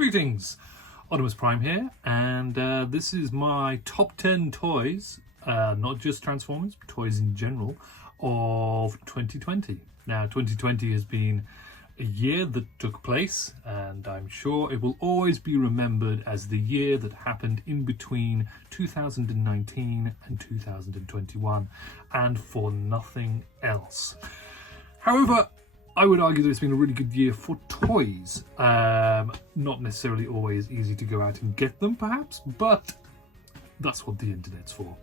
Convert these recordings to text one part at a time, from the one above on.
Greetings, Oddimus Prime here, and this is my top 10 toys, not just Transformers, but toys in general, of 2020. Now, 2020 has been a year that took place, and I'm sure it will always be remembered as the year that happened in between 2019 and 2021, and for nothing else. However, I would argue that it's been a really good year for toys. Not necessarily always easy to go out and get them, perhaps, but that's what the internet's for.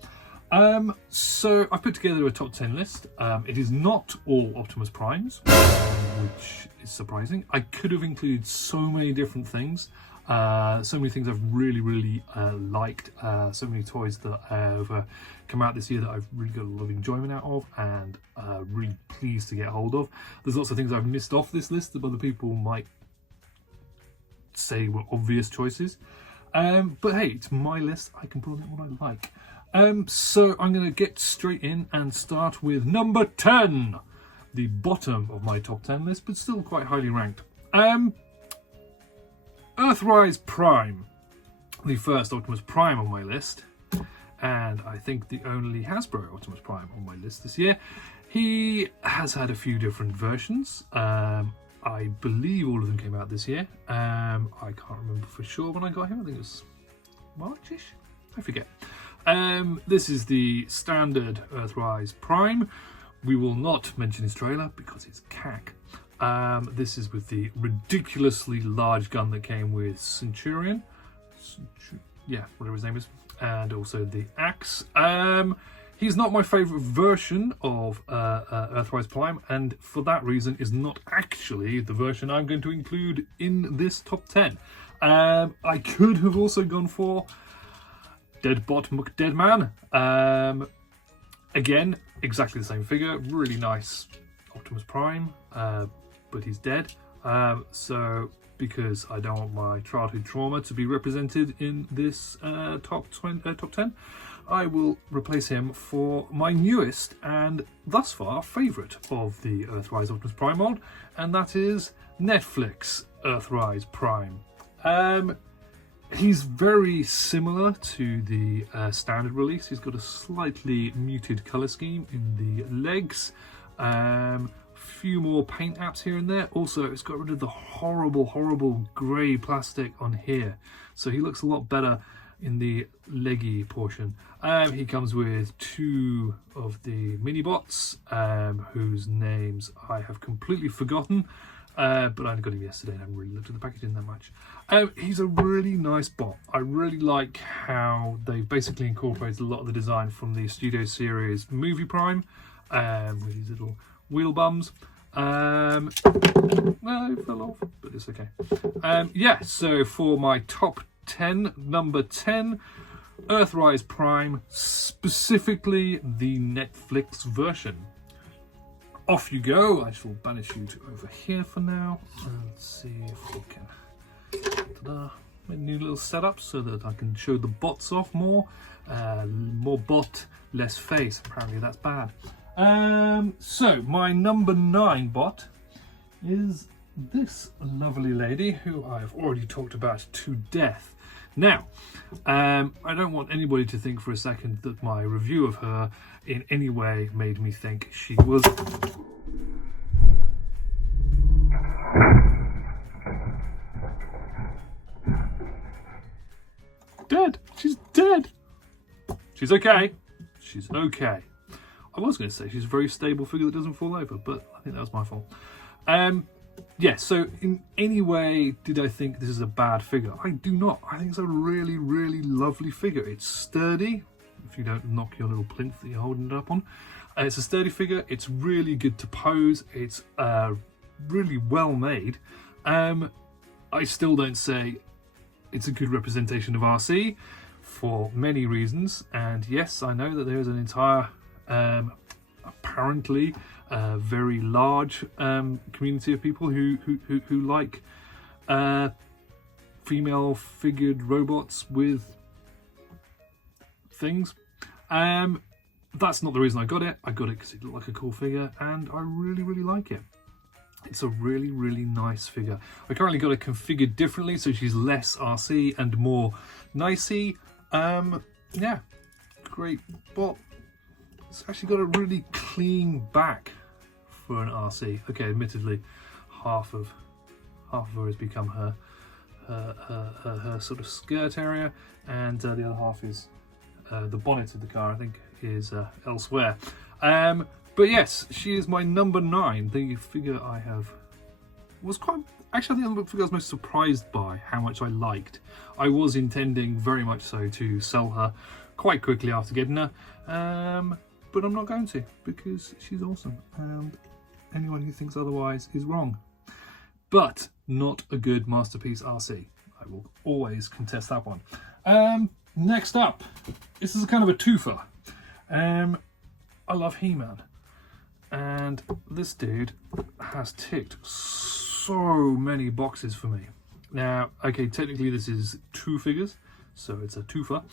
So I've put together a top 10 list. It is not all Optimus Primes, which is surprising. I could have included so many different things. So many things I've really liked. So many toys that have come out this year that I've really got a lot of enjoyment out of and really pleased to get hold of. There's lots of things I've missed off this list that other people might say were obvious choices. But hey, it's my list. I can put on it what I like. So I'm going to get straight in and start with number 10. The bottom of my top 10 list, but still quite highly ranked. Earthrise Prime, the first Optimus Prime on my list, and I think the only Hasbro Optimus Prime on my list this year. He has had a few different versions. I believe all of them came out this year. I can't remember for sure when I got him. I think it was Marchish? I forget. This is the standard Earthrise Prime. We will not mention his trailer because it's cack. This is with the ridiculously large gun that came with Centurion. Yeah, whatever his name is. And also the axe. He's not my favourite version of Earthrise Prime, and for that reason is not actually the version I'm going to include in this top 10. I could have also gone for Deadbot McDeadman. Again, exactly the same figure. Really nice Optimus Prime. But he's dead. So because I don't want my childhood trauma to be represented in this top 10, I will replace him for my newest and thus far favourite of the Earthrise Optimus Prime mold, and that is Netflix Earthrise Prime. He's very similar to the standard release. He's got a slightly muted colour scheme in the legs. Few more paint apps here and there. Also, it's got rid of the horrible grey plastic on here, so he looks a lot better in the leggy portion. He comes with two of the mini bots, whose names I have completely forgotten, but I only got him yesterday and I haven't really looked at the packaging that much. He's a really nice bot. I really like how they've basically incorporated a lot of the design from the Studio Series Movie Prime, with these little wheel bums. No, it fell off, but it's okay. Yeah, so for my top 10, number 10, Earthrise Prime, specifically the Netflix version. Off you go. I shall banish you to over here for now. Let's see if we can make a new little setup so that I can show the bots off more. More bot, less face. Apparently that's bad. So my number 9 bot is this lovely lady who I've already talked about to death. Now, I don't want anybody to think for a second that my review of her in any way made me think she was dead. She's dead. She's okay. She's okay. I was going to say she's a very stable figure that doesn't fall over, but I think that was my fault. Yeah, so in any way did I think this is a bad figure? I do not. I think it's a really lovely figure. It's sturdy, if you don't knock your little plinth that you're holding it up on. It's a sturdy figure. It's really good to pose. It's really well made. I still don't say it's a good representation of RC for many reasons. And yes, I know that there is an entire apparently very large community of people who like female figured robots with things. That's not the reason I got it. I got it because it looked like a cool figure and I really like it. It's a really, really nice figure. I currently got it configured differently, so she's less RC and more nicey. Yeah, great. Well, it's actually got a really clean back for an RC. Okay, admittedly, half of her has become her sort of skirt area, and the other half is the bonnet of the car, I think, is elsewhere. But yes, she is my number 9. The figure I was quite... Actually, I think the figure I was most surprised by how much I liked. I was intending very much so to sell her quite quickly after getting her, but I'm not going to, because she's awesome, and anyone who thinks otherwise is wrong. But not a good Masterpiece RC. I will always contest that one. Next up, this is a kind of a twofer. I love Heman, and this dude has ticked so many boxes for me. Now, okay, technically this is 2 figures, so it's a twofer.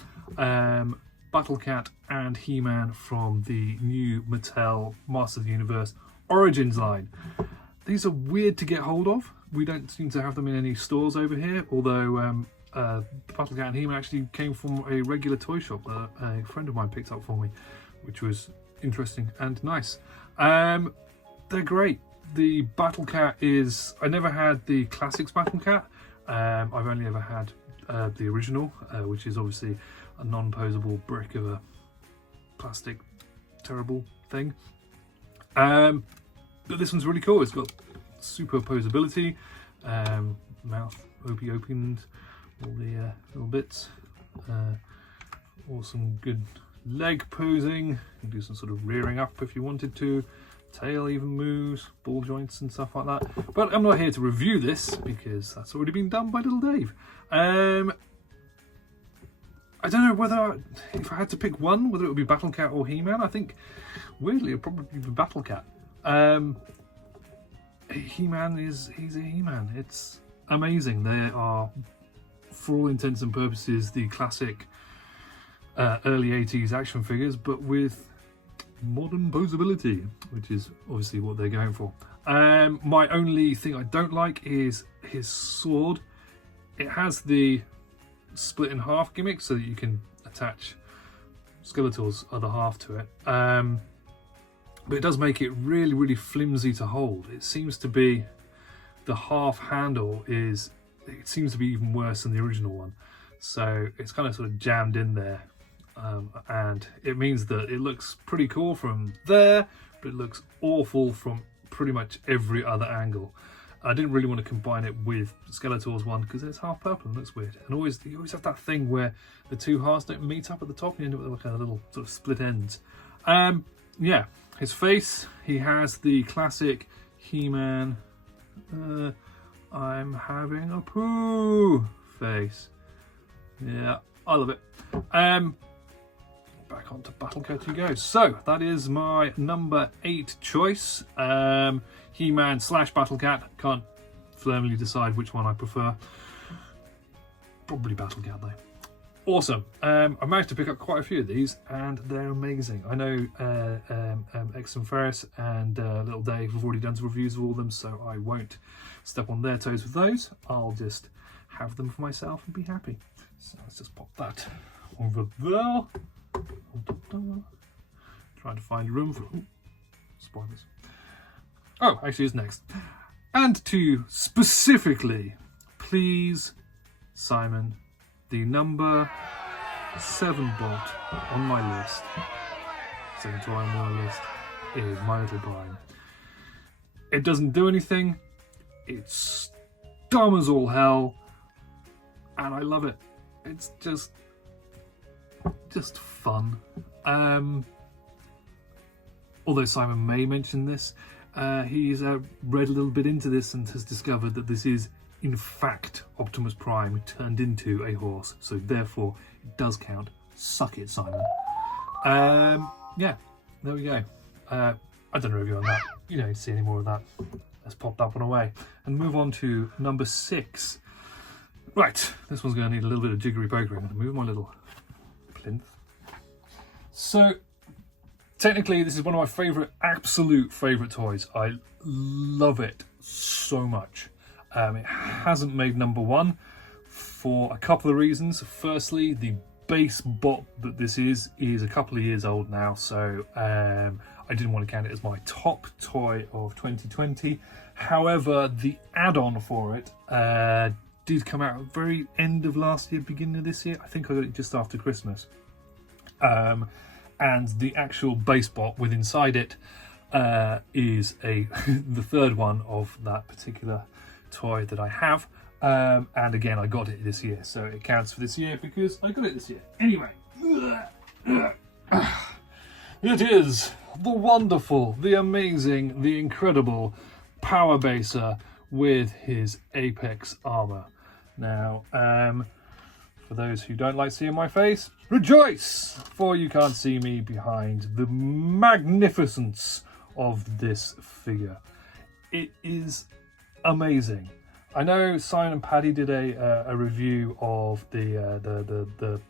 Battle Cat and He-Man from the new Mattel Master of the Universe Origins line. These are weird to get hold of. We don't seem to have them in any stores over here, although Battle Cat and He-Man actually came from a regular toy shop that a friend of mine picked up for me, which was interesting and nice. They're great. The Battle Cat is... I never had the Classics Battle Cat. I've only ever had the original, which is obviously a non-posable brick of a plastic terrible thing. But this one's really cool. It's got superposability, mouth opened, all the little bits. Awesome, good leg posing. You can do some sort of rearing up if you wanted to. Tail even moves, ball joints and stuff like that. But I'm not here to review this because that's already been done by little Dave. I don't know whether, if I had to pick one, whether it would be Battle Cat or He-Man. I think, weirdly, it would probably be Battle Cat. He-Man he's a He-Man. It's amazing. They are, for all intents and purposes, the classic early 80s action figures, but with modern posability, which is obviously what they're going for. My only thing I don't like is his sword. It has the split in half gimmick so that you can attach Skeletor's other half to it, but it does make it really, really flimsy to hold. It seems to be the half handle it seems to be even worse than the original one, so it's kind of sort of jammed in there. And it means that it looks pretty cool from there, but it looks awful from pretty much every other angle. I didn't really want to combine it with Skeletor's one because it's half purple and looks weird. And you always have that thing where the two halves don't meet up at the top and you end up with like a little sort of split ends. Yeah, his face, he has the classic He-Man, I'm having a poo face. Yeah, I love it. Back onto Battle Cat you go. So that is my number 8 choice. He-Man / Battle Cat. Can't firmly decide which one I prefer. Probably Battle Cat though. Awesome. I managed to pick up quite a few of these and they're amazing. I know X and Ferris and Little Dave have already done some reviews of all of them, so I won't step on their toes with those. I'll just have them for myself and be happy. So let's just pop that over there. Trying to find room for spoilers. Oh, actually it's next. And to specifically please Simon, the number 7 bot on my list, 7 toy on my list, is My Little Prime. It doesn't do anything, it's dumb as all hell, and I love it. It's just fun. Although Simon may mention this, he's read a little bit into this and has discovered that this is in fact Optimus Prime turned into a horse, so therefore it does count. Suck it, Simon. Yeah, there we go. I don't know review on that. You don't see any more of that. Let's pop that one away and move on to number 6. Right, this one's going to need a little bit of jiggery pokery. I'm going to move my little plinth. So, technically, this is one of my absolute favourite toys. I love it so much. It hasn't made number one for a couple of reasons. Firstly, the base bot that this is a couple of years old now, so I didn't want to count it as my top toy of 2020. However, the add-on for it did come out at the very end of last year, beginning of this year. I think I got it just after Christmas. And the actual base bot with inside it is the third one of that particular toy that I have. And again, I got it this year, so it counts for this year because I got it this year. Anyway, it is the wonderful, the amazing, the incredible Power Baser with his Apex armor. Now, for those who don't like seeing my face, rejoice! For you can't see me behind the magnificence of this figure. It is amazing. I know Simon and Paddy did a review of the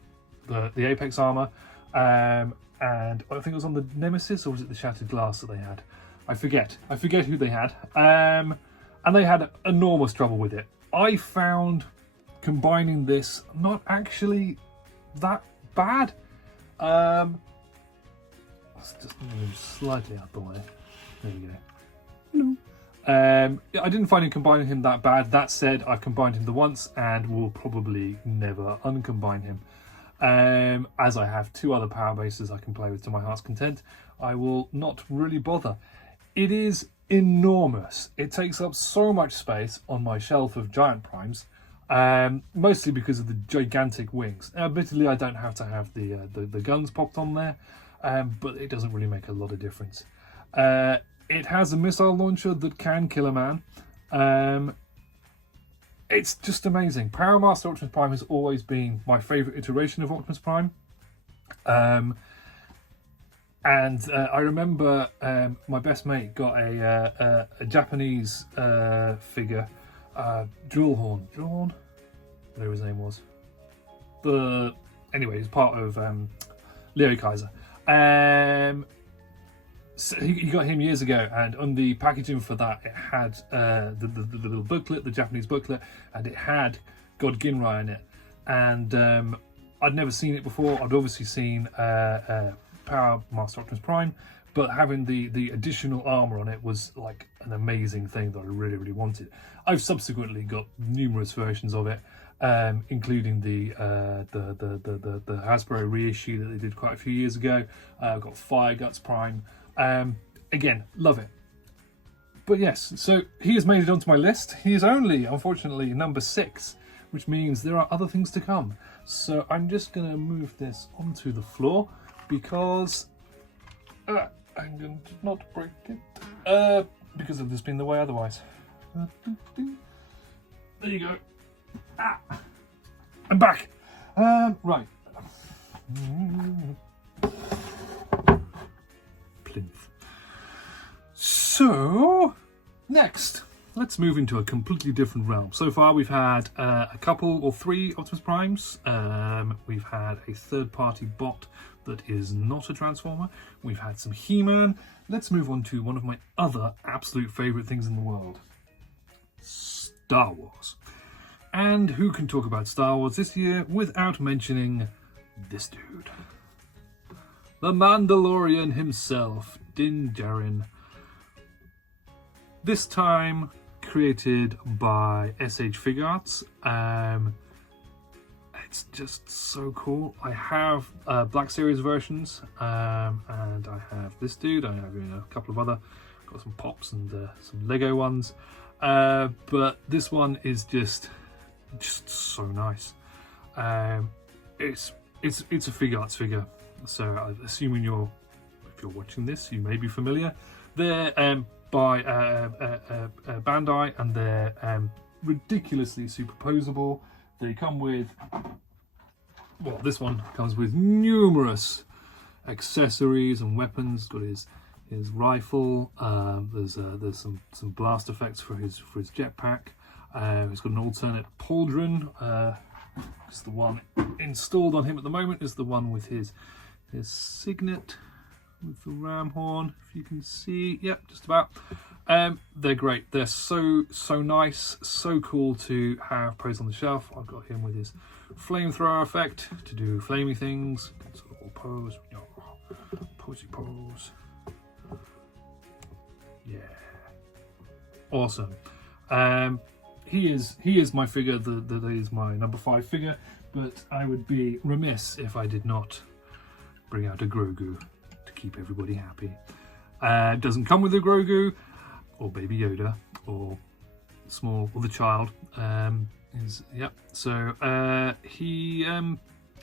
Apex armor, and I think it was on the Nemesis, or was it the Shattered Glass that they had? I forget who they had, and they had enormous trouble with it. I found combining this not actually that bad. Let's just move slightly out the way. There we go. Hello. I didn't find combining him that bad. That said, I've combined him the once and will probably never uncombine him. As I have two other power bases I can play with to my heart's content, I will not really bother. It is enormous. It takes up so much space on my shelf of giant primes, mostly because of the gigantic wings. Now, admittedly, I don't have to have the guns popped on there, but it doesn't really make a lot of difference. It has a missile launcher that can kill a man. It's just amazing. Power Master Optimus Prime has always been my favourite iteration of Optimus Prime. And I remember my best mate got a Japanese figure, Drillhorn, whatever his name was. Anyway, he's part of Leo Kaiser. So he got him years ago, and on the packaging for that, it had the little booklet, the Japanese booklet, and it had God Ginrai in it. And I'd never seen it before. I'd obviously seen Power Master Optimus Prime, but having the additional armor on it was like an amazing thing that I really, really wanted. I've subsequently got numerous versions of it, including the Hasbro reissue that they did quite a few years ago. I've got Fire Guts Prime. Again, love it. But yes, so he has made it onto my list. He is only, unfortunately, number 6, which means there are other things to come. So I'm just going to move this onto the floor because I'm going to not break it because of this being the way otherwise. There you go. I'm back. Right. Plinth. So, next, let's move into a completely different realm. So far, we've had a couple or 3 Optimus Primes. We've had a third-party bot that is not a Transformer. We've had some He-Man. Let's move on to one of my other absolute favourite things in the world. Star Wars. And who can talk about Star Wars this year without mentioning this dude? The Mandalorian himself, Din Djarin. This time created by SH Figuarts. It's just so cool. I have Black Series versions, and I have this dude. I have a couple of other, got some Pops and some Lego ones. But this one is just so nice. It's a Figuarts figure, so assuming if you're watching this, you may be familiar. They're by Bandai, and they're ridiculously superposable. They come with, well, this one comes with numerous accessories and weapons. Got his rifle. There's some blast effects for his jetpack. He's got an alternate pauldron. It's the one installed on him at the moment is the one with his signet with the ram horn, if you can see. Yep, just about. They're great. They're so nice, so cool to have posed on the shelf. I've got him with his flamethrower effect to do flamey things. Sort of all pose. Oh, posy pose. Yeah. Awesome. He is my figure. That is my number 5 figure. But I would be remiss if I did not bring out a Grogu to keep everybody happy. Doesn't come with a Grogu, or Baby Yoda, or small, or the child. So he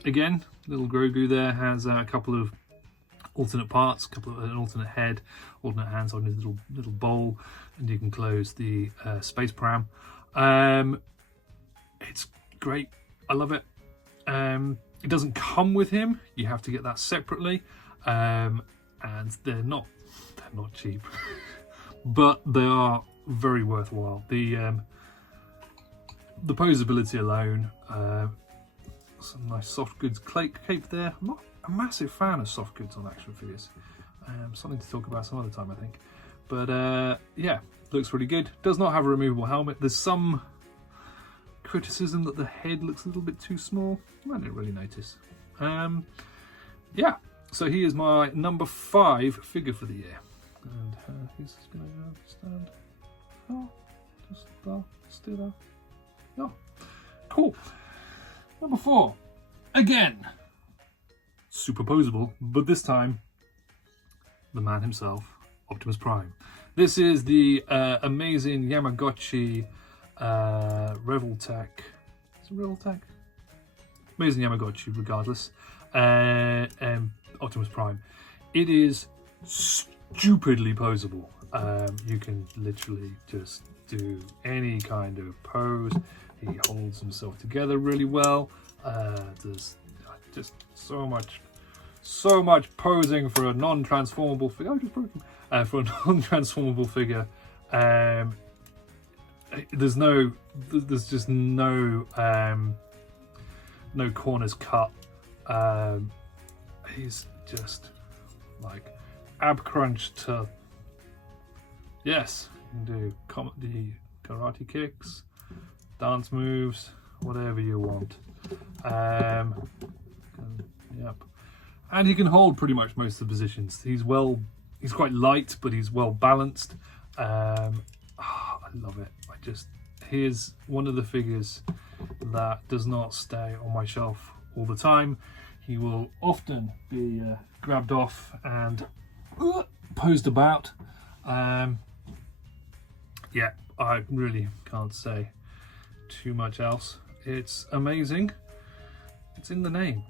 again, little Grogu there has a couple of alternate parts, an alternate head, alternate hands on his little bowl, and you can close the space pram. It's great. I love it. It doesn't come with him. You have to get that separately, and they're not cheap, but they are very worthwhile. The posability alone, some nice soft goods cape there. I'm not a massive fan of soft goods on action figures. Something to talk about some other time, I think. But yeah, looks really good. Does not have a removable helmet. There's some criticism that the head looks a little bit too small. I didn't really notice. Yeah, so he is my number 5 figure for the year. And he's just going to stand. Oh, just there, stay there. Oh, cool. Number 4. Again, superposable, but this time, the man himself, Optimus Prime. This is the amazing Yamagotchi Revel Attack. Is it Revel Attack? Amazing Yamagotchi, regardless. Optimus Prime. It is stupidly posable. You can literally just do any kind of pose. He holds himself together really well. There's just so much posing for a non-transformable figure. I just broke him. For a non-transformable figure. There's just no corners cut. He's just like ab crunch to, yes, you can do karate kicks, dance moves, whatever you want. Yep, and he can hold pretty much most of the positions. He's quite light, but he's well balanced. I love it. Here's one of the figures that does not stay on my shelf all the time. He will often be grabbed off and posed about. Yeah, I really can't say too much else. It's amazing. It's in the name.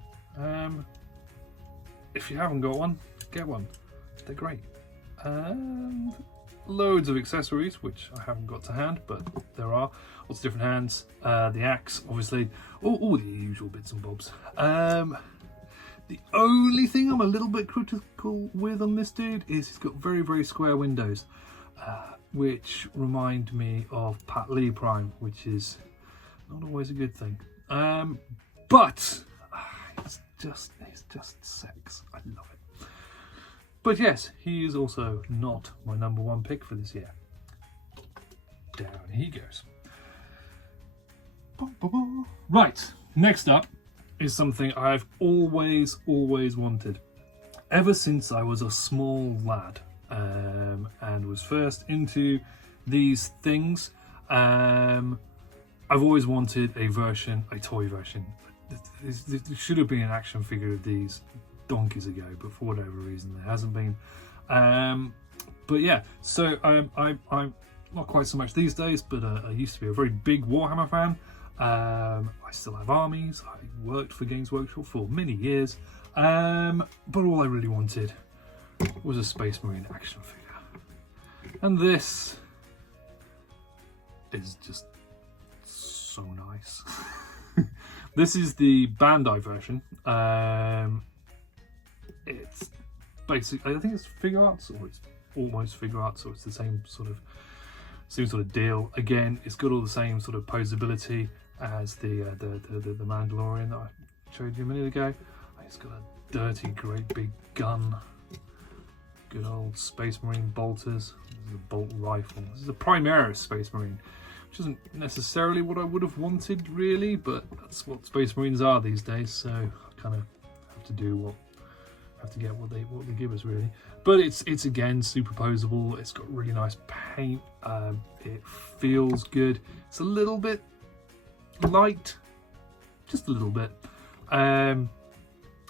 If you haven't got one, get one. They're great. And loads of accessories, which I haven't got to hand, but there are lots of different hands. The axe, obviously, all the usual bits and bobs. The only thing I'm a little bit critical with on this dude is he's got very, very square windows, which remind me of Pat Lee Prime, which is not always a good thing. But it's just sex. I love it. But yes, he is also not my number 1 pick for this year. Down he goes. Right, next up is something I've always wanted. Ever since I was a small lad and was first into these things, I've always wanted a toy version. There should have been an action figure of these donkeys ago, but for whatever reason there hasn't been. But yeah, so I'm not quite so much these days, but I used to be a very big Warhammer fan. I still have armies. I worked for Games Workshop for many years, but all I really wanted was a Space Marine action figure, and this is just so nice. This is the Bandai version. It's basically, I think it's figure arts, or it's almost figure arts, so it's the same sort of deal. Again, it's got all the same sort of posability as the Mandalorian that I showed you a minute ago. It's got a dirty, great big gun Good old Space Marine bolters. This is a bolt rifle. This is a Primaris Space Marine, which isn't necessarily what I would have wanted, really, but that's what Space Marines are these days. So I kind of have to do what, have to get what they give us, really. But it's again superposable. It's got really nice paint. It feels good. It's a little bit light, just a little bit.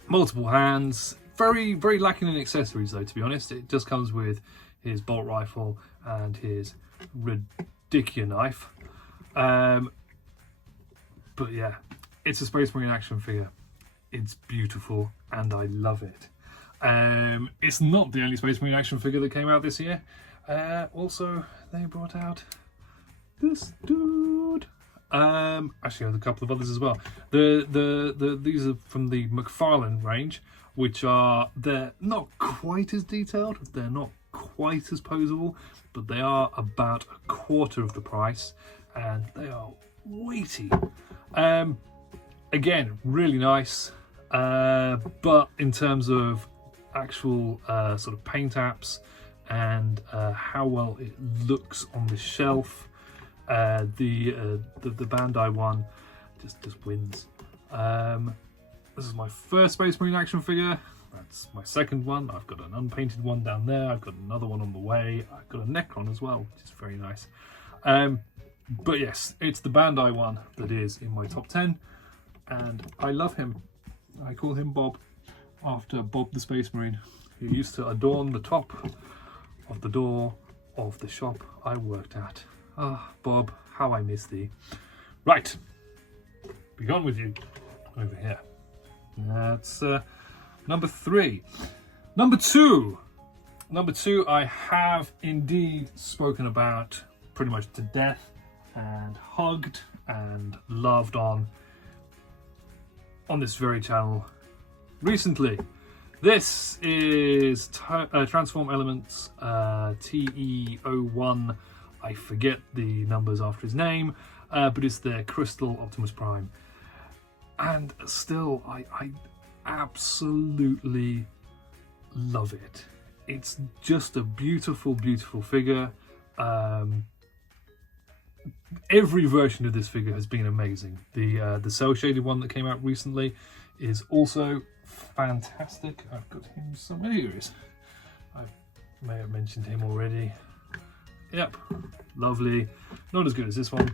Multiple hands. Very, very lacking in accessories, though, to be honest. It just comes with his bolt rifle and his ridiculous knife. But yeah, it's a Space Marine action figure. It's beautiful and I love it. It's not the only Space Marine action figure that came out this year. Also, they brought out this dude. Actually, there's a couple of others as well. These are from the McFarlane range, which they're not quite as detailed, they're not quite as posable, but they are about a quarter of the price, and they are weighty. Again, really nice, but in terms of actual sort of paint apps and how well it looks on the shelf, the Bandai one just wins. This is my first Space Marine action figure. That's my second one. I've got an unpainted one down there. I've got another one on the way. I've got a Necron as well, which is very nice. But yes, it's the Bandai one that is in my top 10, and I love him. I call him Bob, after Bob the Space Marine, who used to adorn the top of the door of the shop I worked at. Ah, Bob, how I miss thee. Right, be gone with you. Over here. That's number 3. Number two I have indeed spoken about pretty much to death and hugged and loved on this very channel recently. This is Transform Elements TE01. I forget the numbers after his name, but it's their Crystal Optimus Prime. And still, I absolutely love it. It's just a beautiful, beautiful figure. Every version of this figure has been amazing. The cel-shaded one that came out recently is also fantastic. I've got him somewhere. Here he is. I may have mentioned him already. Yep, lovely. Not as good as this one.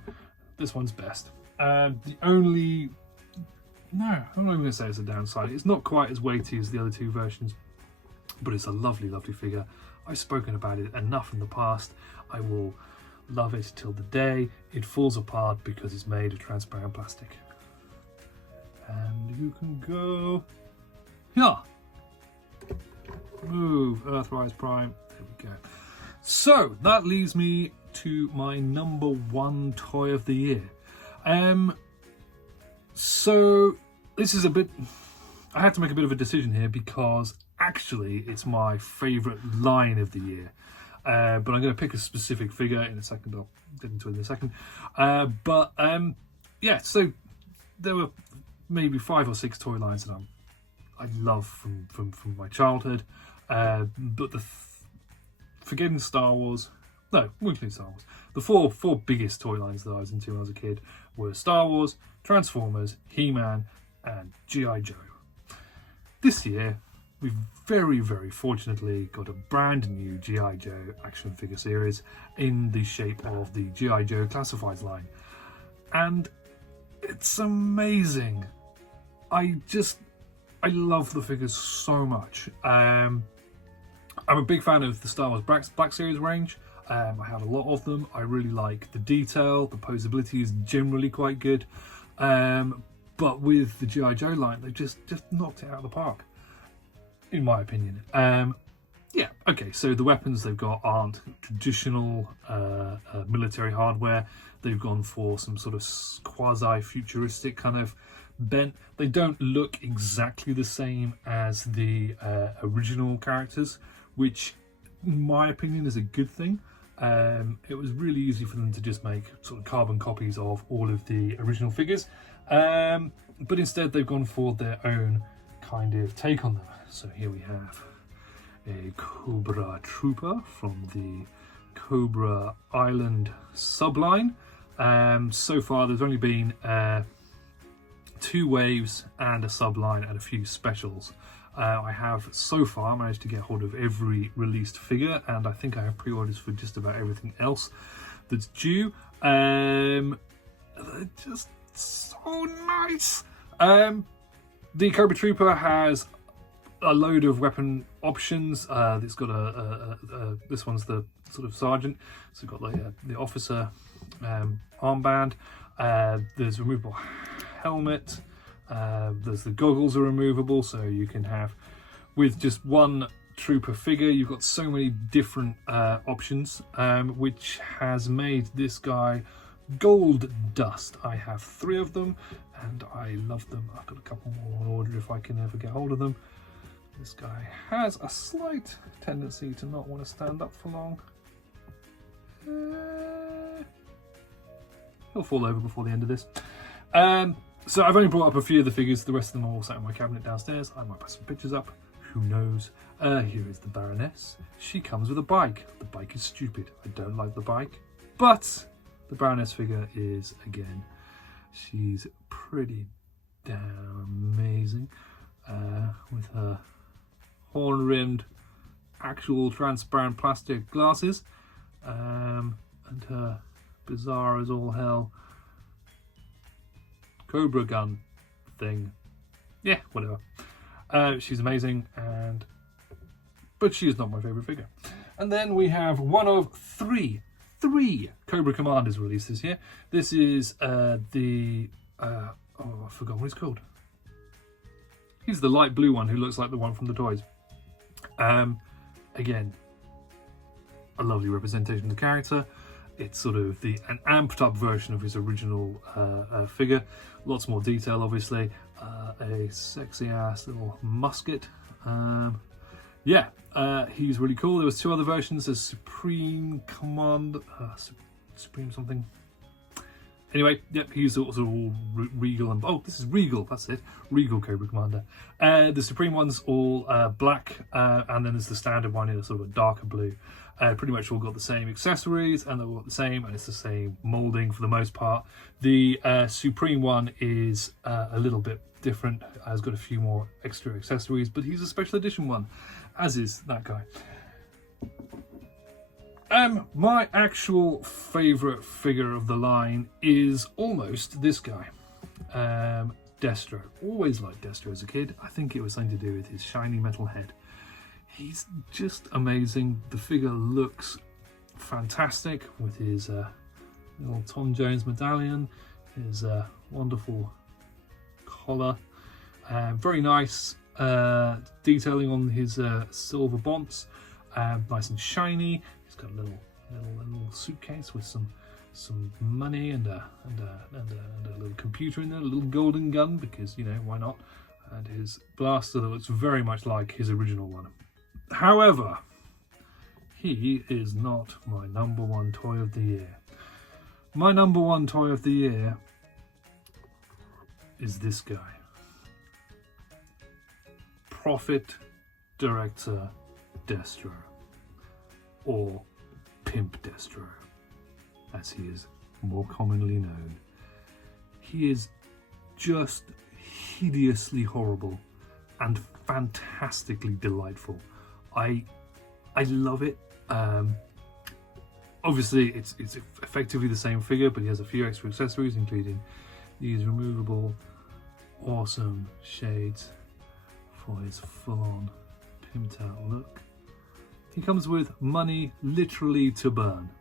This one's best. No, I'm not even going to say it's a downside. It's not quite as weighty as the other two versions, but it's a lovely, lovely figure. I've spoken about it enough in the past. I will love it till the day it falls apart because it's made of transparent plastic. And you can go... Yeah! Move, Earthrise Prime. There we go. So, that leaves me to my number 1 toy of the year. So this is a bit, I had to make a bit of a decision here because actually it's my favourite line of the year. But I'm going to pick a specific figure in a second. I'll get into it in a second. Yeah, so there were maybe 5 or 6 toy lines that I love from my childhood. But forgetting Star Wars, no, we include Star Wars. The four biggest toy lines that I was into when I was a kid were Star Wars, Transformers, Heman, and G.I. Joe. This year, we've very, very fortunately got a brand new G.I. Joe action figure series in the shape of the G.I. Joe Classifieds line. And it's amazing. I love the figures so much. I'm a big fan of the Star Wars Black Series range. I have a lot of them. I really like the detail. The posability is generally quite good. But with the G.I. Joe line, they've just knocked it out of the park, in my opinion. Yeah, okay, so the weapons they've got aren't traditional military hardware. They've gone for some sort of quasi-futuristic kind of bent. They don't look exactly the same as the original characters, which in my opinion is a good thing. It was really easy for them to just make sort of carbon copies of all of the original figures, but instead they've gone for their own kind of take on them. So here we have a Cobra Trooper from the Cobra Island subline. So far there's only been 2 waves and a subline and a few specials. I have so far managed to get hold of every released figure, and I think I have pre-orders for just about everything else that's due. They're just so nice. The Cobra Trooper has a load of weapon options. It's got this one's the sort of sergeant, so we've got like the officer armband. There's a removable helmet. There's the goggles are removable, so you can have, with just one trooper figure, you've got so many different options, which has made this guy gold dust. I have 3 of them and I love them. I've got a couple more on order if I can ever get hold of them. This guy has a slight tendency to not want to stand up for long. He'll fall over before the end of this. So I've only brought up a few of the figures. The rest of them are all sat in my cabinet downstairs. I might put some pictures up. Who knows? Here is the Baroness. She comes with a bike. The bike is stupid. I don't like the bike. But the Baroness figure is, again, she's pretty damn amazing. With her horn-rimmed, actual transparent plastic glasses. And her bizarre as all hell Cobra gun thing. Yeah, whatever. She's amazing, but she is not my favourite figure. And then we have one of three Cobra Commanders released this year. This is I forgot what he's called. He's the light blue one who looks like the one from the toys. Again, a lovely representation of the character. It's sort of an amped up version of his original figure. Lots more detail, obviously. A sexy ass little musket. He's really cool. There was 2 other versions. There's Supreme Command, Supreme something. Anyway, yep, he's also all regal and this is Regal. That's it, Regal Cobra Commander. The Supreme one's all black, and then there's the standard one in a sort of a darker blue. Pretty much all got the same accessories, and they're all the same, and it's the same moulding for the most part. The Supreme one is a little bit different. Has got a few more extra accessories, but he's a special edition one, as is that guy. My actual favourite figure of the line is almost this guy, Destro. Always liked Destro as a kid. I think it was something to do with his shiny metal head. He's just amazing. The figure looks fantastic with his little Tom Jones medallion, his wonderful collar, very nice detailing on his silver bonds, nice and shiny. He's got a little suitcase with some money and a little computer in there, a little golden gun, because, you know, why not? And his blaster that looks very much like his original one. However, he is not my number 1 toy of the year. My number 1 toy of the year is this guy. Prophet Director Destro, or Pimp Destro, as he is more commonly known. He is just hideously horrible and fantastically delightful. I love it. Obviously, it's effectively the same figure, but he has a few extra accessories, including these removable, awesome shades for his full-on pimped out look. He comes with money literally to burn.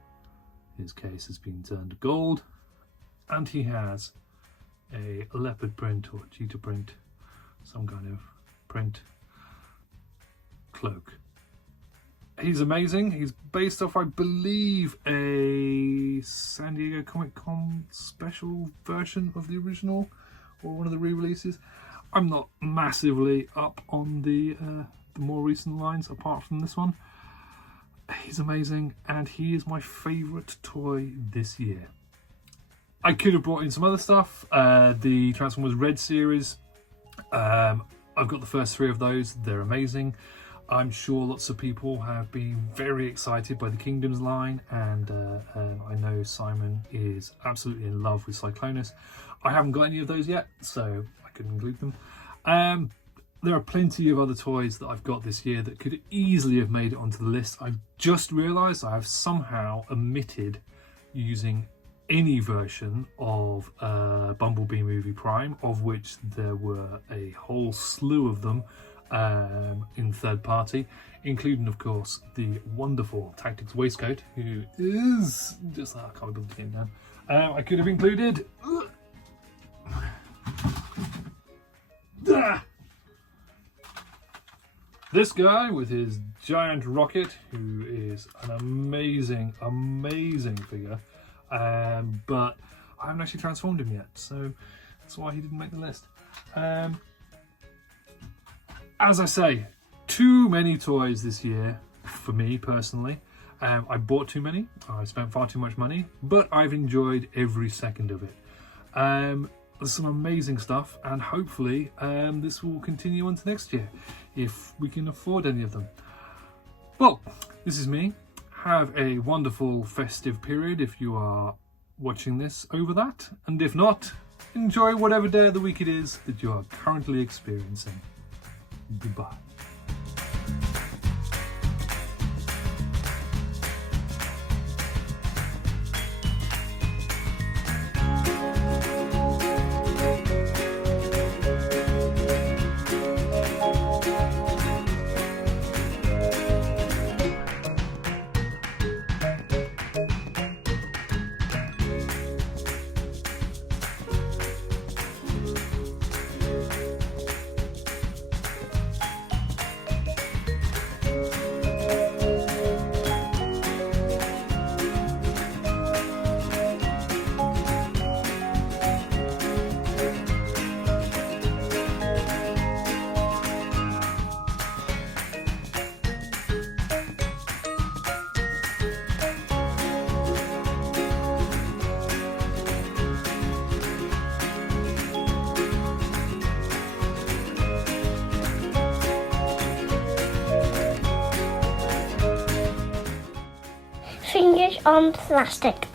His case has been turned gold, and he has a leopard print or cheetah print, some kind of print cloak. He's amazing. He's based off, I believe, a San Diego Comic-Con special version of the original, or one of the re-releases. I'm not massively up on the more recent lines apart from this one. He's amazing, and he is my favourite toy this year. I could have brought in some other stuff. The Transformers Red series. I've got the first 3 of those. They're amazing. I'm sure lots of people have been very excited by the Kingdoms line, and I know Simon is absolutely in love with Cyclonus. I haven't got any of those yet, so I couldn't include them. There are plenty of other toys that I've got this year that could easily have made it onto the list. I've just realised I have somehow omitted using any version of Bumblebee Movie Prime, of which there were a whole slew of them in third party, including of course the wonderful Tactics Waistcoat, who is just, I can't build the game down. I could have included this guy with his giant rocket, who is an amazing figure, but I haven't actually transformed him yet, so that's why he didn't make the list. As I say, too many toys this year for me personally. I bought too many, I spent far too much money, but I've enjoyed every second of it. There's some amazing stuff, and hopefully this will continue on to next year, if we can afford any of them. Well, this is me. Have a wonderful festive period if you are watching this over that, and if not, enjoy whatever day of the week it is that you are currently experiencing. Goodbye. Fingers on plastic.